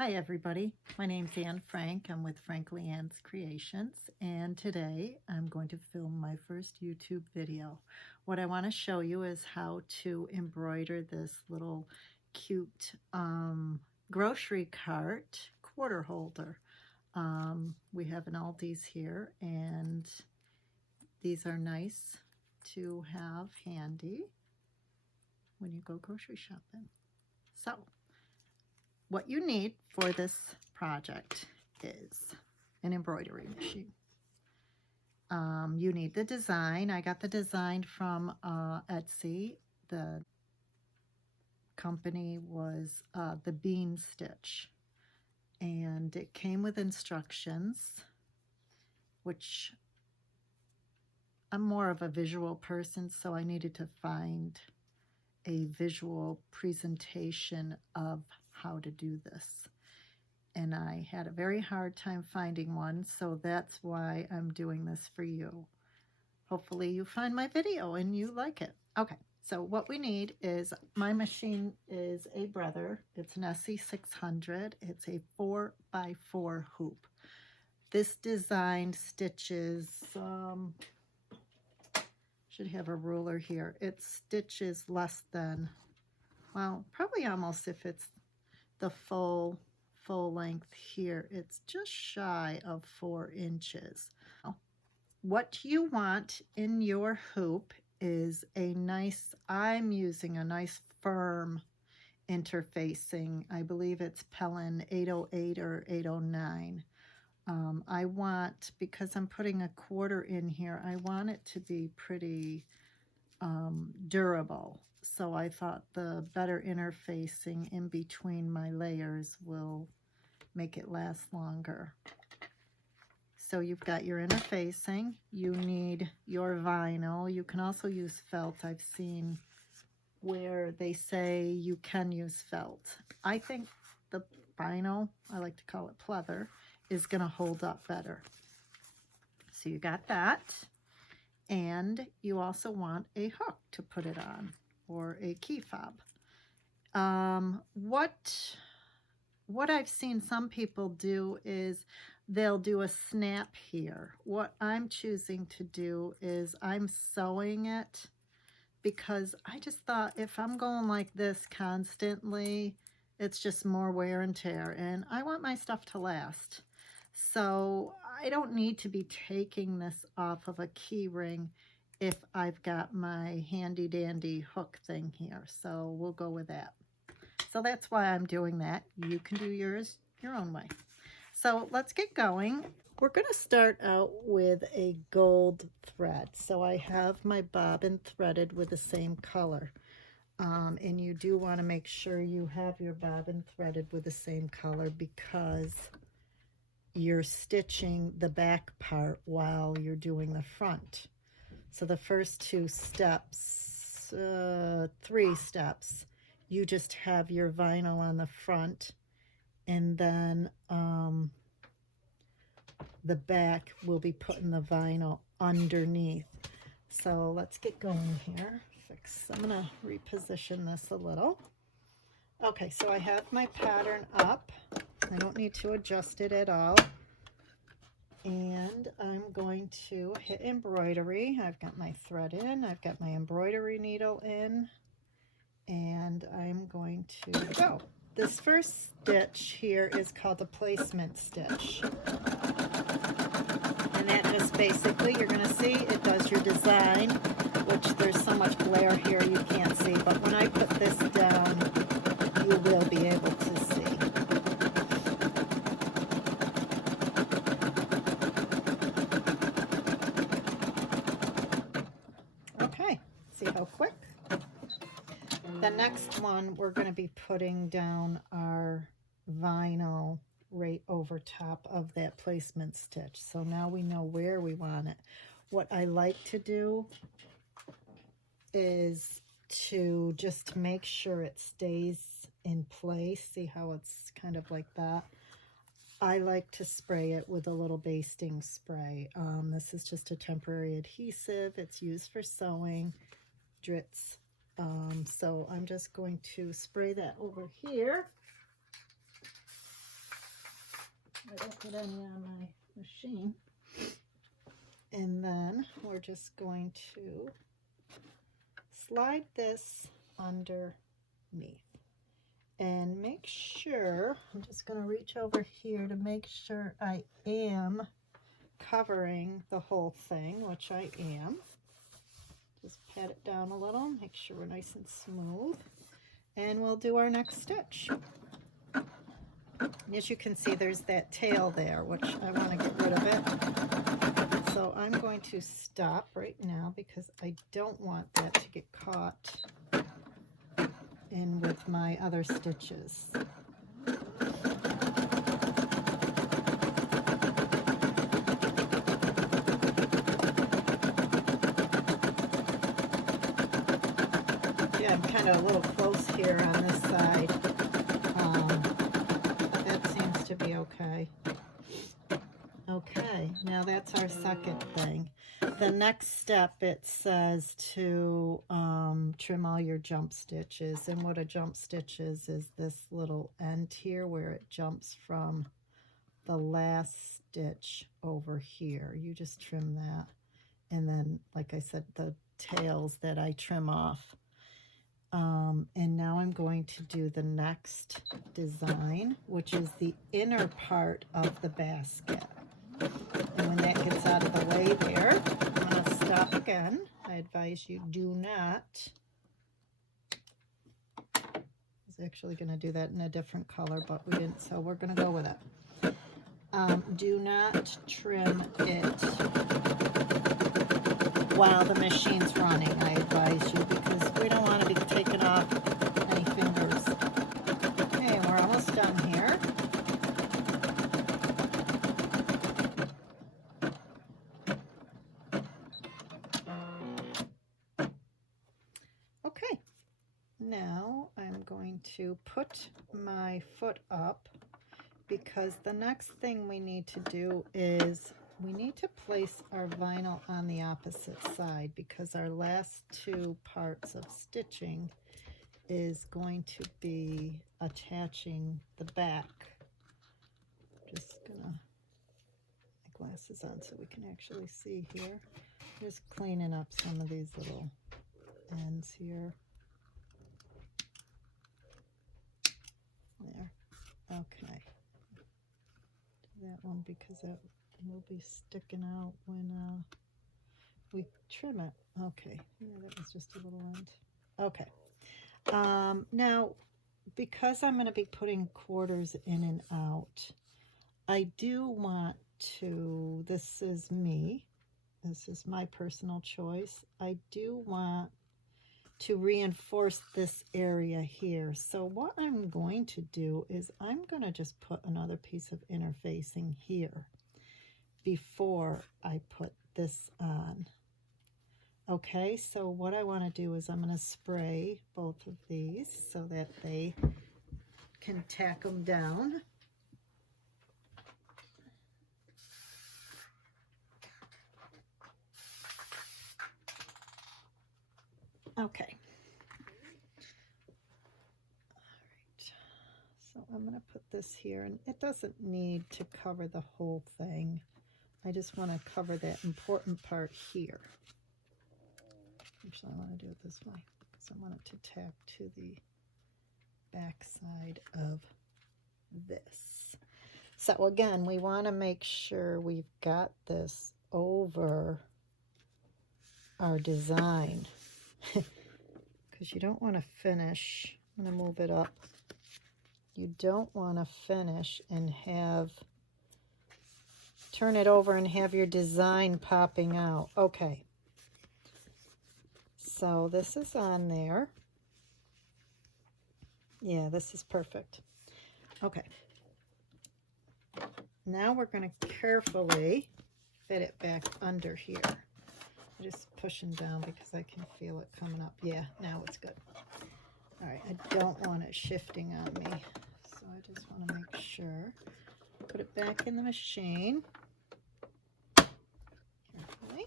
Hi everybody, my name's Anne Frank. I'm with Frankly Ann's Creations, and today I'm going to film my first YouTube video. What I want to show you is how to embroider this little cute grocery cart quarter holder. We have an Aldi's here, and these are nice to have handy when you go grocery shopping. So what you need for this project is an embroidery machine. You need the design. I got the design from Etsy. The company was the Bean Stitch, and it came with instructions, which I'm more of a visual person, so I needed to find a visual presentation of how to do this, and I had a very hard time finding one, so that's why I'm doing this for you. Hopefully you find my video and you like it. Okay, so what we need is, my machine is a Brother. It's an SE600. It's a 4x4 hoop. This design stitches, should have a ruler here. It stitches less than, well, probably almost, if it's the full length here, it's just shy of 4 inches. What you want in your hoop is a nice, I'm using a nice firm interfacing. I believe it's Pellon 808 or 809. I want, because I'm putting a quarter in here, I want it to be pretty durable. So I thought the better interfacing in between my layers will make it last longer. So you've got your interfacing, you need your vinyl. You can also use felt. I've seen where they say you can use felt. I think the vinyl, I like to call it pleather, is going to hold up better. So you got that. And you also want a hook to put it on, or a key fob. What I've seen some people do is they'll do a snap here. What I'm choosing to do is I'm sewing it, because I just thought if I'm going like this constantly, it's just more wear and tear, and I want my stuff to last. So I don't need to be taking this off of a key ring if I've got my handy dandy hook thing here. So we'll go with that. So that's why I'm doing that. You can do yours your own way. So let's get going. We're going to start out with a gold thread. So I have my bobbin threaded with the same color. And you do want to make sure you have your bobbin threaded with the same color, because you're stitching the back part while you're doing the front. So the first 2 steps, 3 steps, you just have your vinyl on the front, and then the back will be putting the vinyl underneath. So let's get going here. I'm going to reposition this a little. Okay, so I have my pattern up. I don't need to adjust it at all. And I'm going to hit embroidery. I've got my thread in, I've got my embroidery needle in, and I'm going to go. This first stitch here is called a placement stitch. And that just basically, you're going to see, it does your design, which there's so much glare here you can't see, but when I put this down, you will be able to see. Okay, see how quick? The next one, we're going to be putting down our vinyl right over top of that placement stitch. So now we know where we want it. What I like to do is to just make sure it stays in place. See how it's kind of like that? I like to spray it with a little basting spray. This is just a temporary adhesive. It's used for sewing, drits. So I'm just going to spray that over here. don't put any on my machine. And then we're just going to slide this underneath. And make sure, I'm just going to reach over here to make sure I am covering the whole thing, which I am. Just pat it down a little, make sure we're nice and smooth. And we'll do our next stitch. As you can see, there's that tail there, which I want to get rid of it. So I'm going to stop right now because I don't want that to get caught in with my other stitches. Yeah, I'm kind of a little close here on this side. That seems to be okay. Okay, now that's our second thing. The next step, it says to trim all your jump stitches. And what a jump stitch is this little end here where it jumps from the last stitch over here. You just trim that. And then, like I said, the tails that I trim off. And now I'm going to do the next design, which is the inner part of the basket. And when that gets out of the way there, I'm going to stop again. I advise you do not. I was actually going to do that in a different color, but we didn't, so we're going to go with it. Do not trim it while the machine's running, I advise you, because we don't want to be taking off any fingers. Okay, we're almost done here. Okay, now I'm going to put my foot up because the next thing we need to do is we need to place our vinyl on the opposite side because our last two parts of stitching is going to be attaching the back. Just gonna put my glasses on so we can actually see here. Just cleaning up some of these little ends here. There. Okay. Do that one because that will be sticking out when we trim it. Okay, yeah, that was just a little end. Okay, now because I'm going to be putting quarters in and out, I do want to, this is me, this is my personal choice, I do want to reinforce this area here. So what I'm going to do is I'm going to just put another piece of interfacing here before I put this on. Okay, so what I want to do is I'm going to spray both of these so that they can tack them down. Okay. All right. So I'm going to put this here, and it doesn't need to cover the whole thing. I just want to cover that important part here. Actually, I want to do it this way because I want it to tack to the back side of this. So again, we want to make sure we've got this over our design because you don't want to finish. I'm going to move it up. You don't want to finish and have, turn it over and have your design popping out. Okay. So this is on there. Yeah, this is perfect. Okay. Now we're going to carefully fit it back under here. I'm just pushing down because I can feel it coming up. Yeah, now it's good. All right, I don't want it shifting on me. So I just want to make sure. Put it back in the machine. Carefully.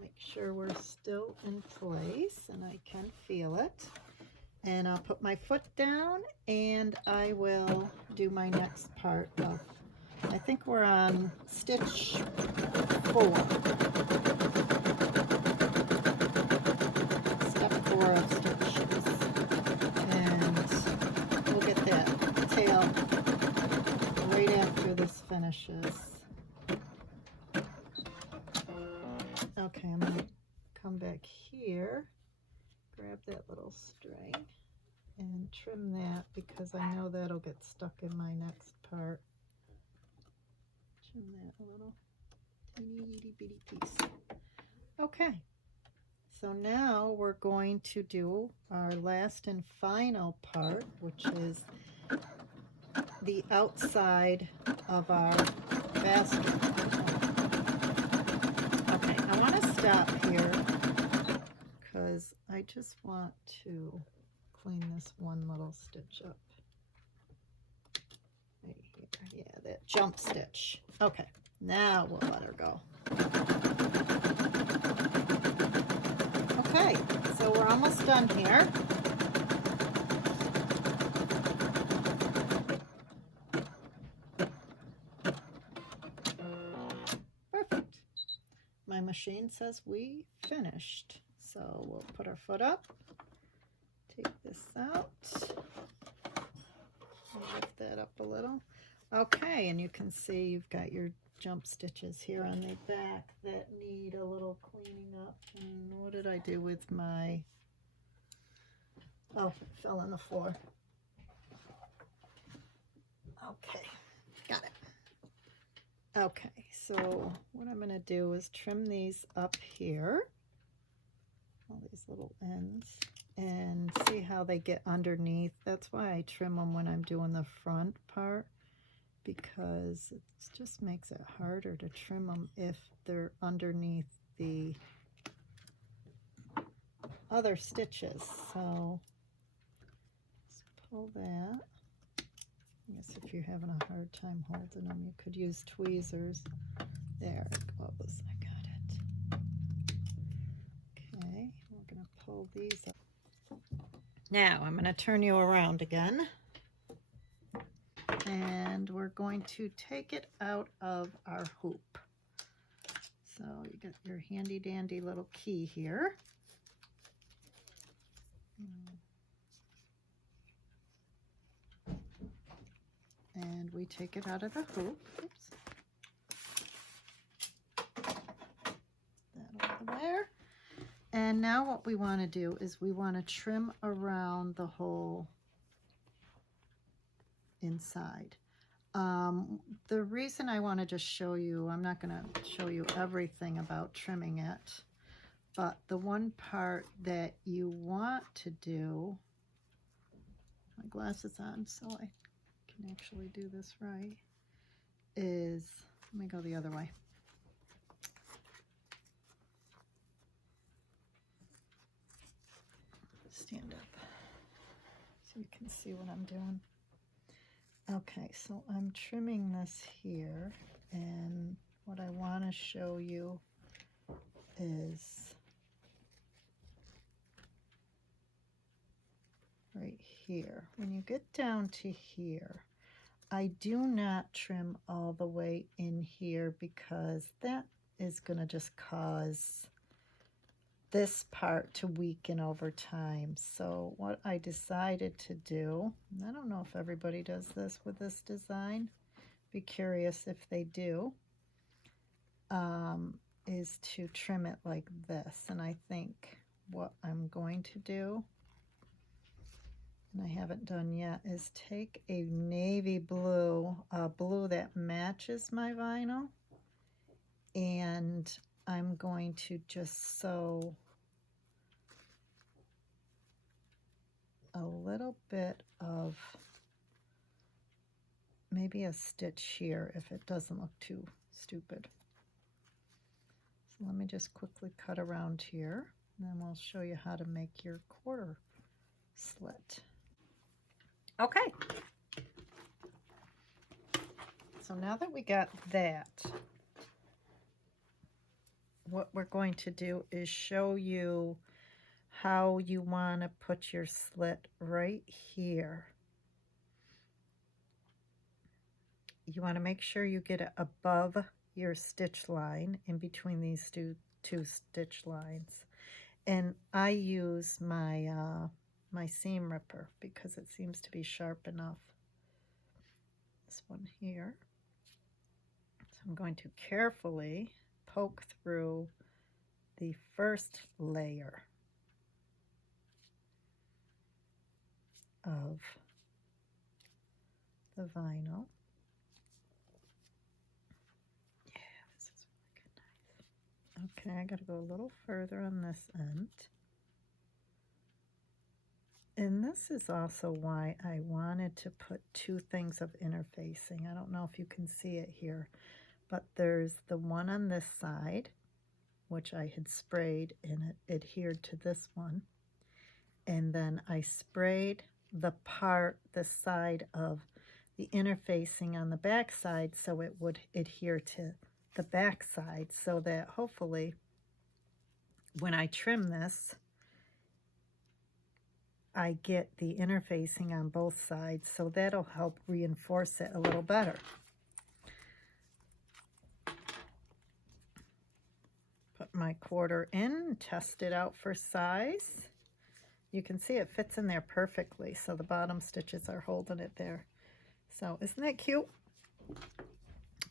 Make sure we're still in place and I can feel it. And I'll put my foot down and I will do my next part of, I think we're on stitch 4. Step 4 of stitches. And we'll get that tail right after this finishes. Okay, I'm going to come back here, grab that little string, and trim that because I know that'll get stuck in my next part. Trim that a little teeny itty bitty piece. Okay, so now we're going to do our last and final part, which is the outside of our basket. Okay, I want to stop here because I just want to clean this one little stitch up. Right here. Yeah, that jump stitch. Okay, now we'll let her go. Okay, so we're almost done here. Perfect. My machine says we finished. So we'll put our foot up, take this out, lift that up a little. Okay, and you can see you've got your jump stitches here on the back that need a little cleaning up. And what did I do with my, oh, it fell on the floor. Okay, got it. Okay, so what I'm going to do is trim these up here, all these little ends, and see how they get underneath. That's why I trim them when I'm doing the front part, because it just makes it harder to trim them if they're underneath the other stitches. So let's pull that. I guess if you're having a hard time holding them, you could use tweezers. There it goes. I got it. Okay, we're going to pull these up. Now I'm going to turn you around again. And we're going to take it out of our hoop. So you got your handy dandy little key here. And we take it out of the hoop. Oops. That over there. And now what we want to do is we want to trim around the whole inside. The reason I want to just show you, I'm not going to show you everything about trimming it, but the one part that you want to do, my glasses on so I can actually do this right, is, let me go the other way. Stand up so you can see what I'm doing. Okay, so I'm trimming this here, and what I want to show you is right here. When you get down to here, I do not trim all the way in here because that is going to just cause this part to weaken over time. So what I decided to do, and I don't know if everybody does this with this design, be curious if they do, is to trim it like this. And I think what I'm going to do, and I haven't done yet, is take a navy blue, blue that matches my vinyl, and I'm going to just sew a little bit of maybe a stitch here if it doesn't look too stupid. So let me just quickly cut around here, and then we'll show you how to make your quarter slit. Okay. So now that we got that, what we're going to do is show you how you want to put your slit right here. You want to make sure you get it above your stitch line, in between these two stitch lines. And I use my my seam ripper because it seems to be sharp enough. This one here. So I'm going to carefully poke through the first layer of the vinyl. Yeah, this is really nice. Okay, I got to go a little further on this end. And this is also why I wanted to put two things of interfacing. I don't know if you can see it here, but there's the one on this side, which I had sprayed and it adhered to this one. And then I sprayed the side of the interfacing on the back side so it would adhere to the back side, so that hopefully when I trim this, I get the interfacing on both sides, so that'll help reinforce it a little better. Put my quarter in, test it out for size. You can see it fits in there perfectly, so the bottom stitches are holding it there. So isn't that cute?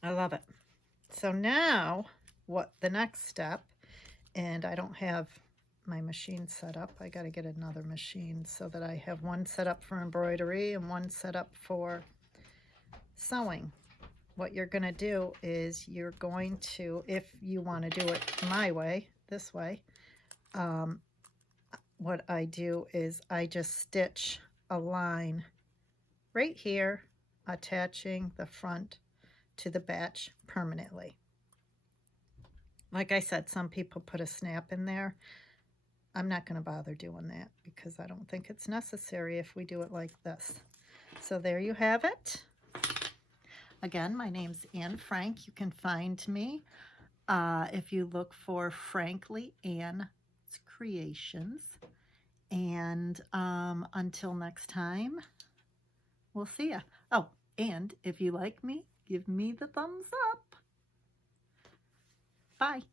I love it. So now, what the next step, and I don't have my machine set up. I got to get another machine so that I have one set up for embroidery and one set up for sewing. What you're going to do is you're going to, if you want to do it my way, this way, what I do is I just stitch a line right here, attaching the front to the batch permanently. Like I said, some people put a snap in there. I'm not going to bother doing that because I don't think it's necessary if we do it like this. So there you have it. Again, my name's Anne Frank. You can find me if you look for Frankly Anne's Creations. And until next time, we'll see ya. Oh, and if you like me, give me the thumbs up. Bye.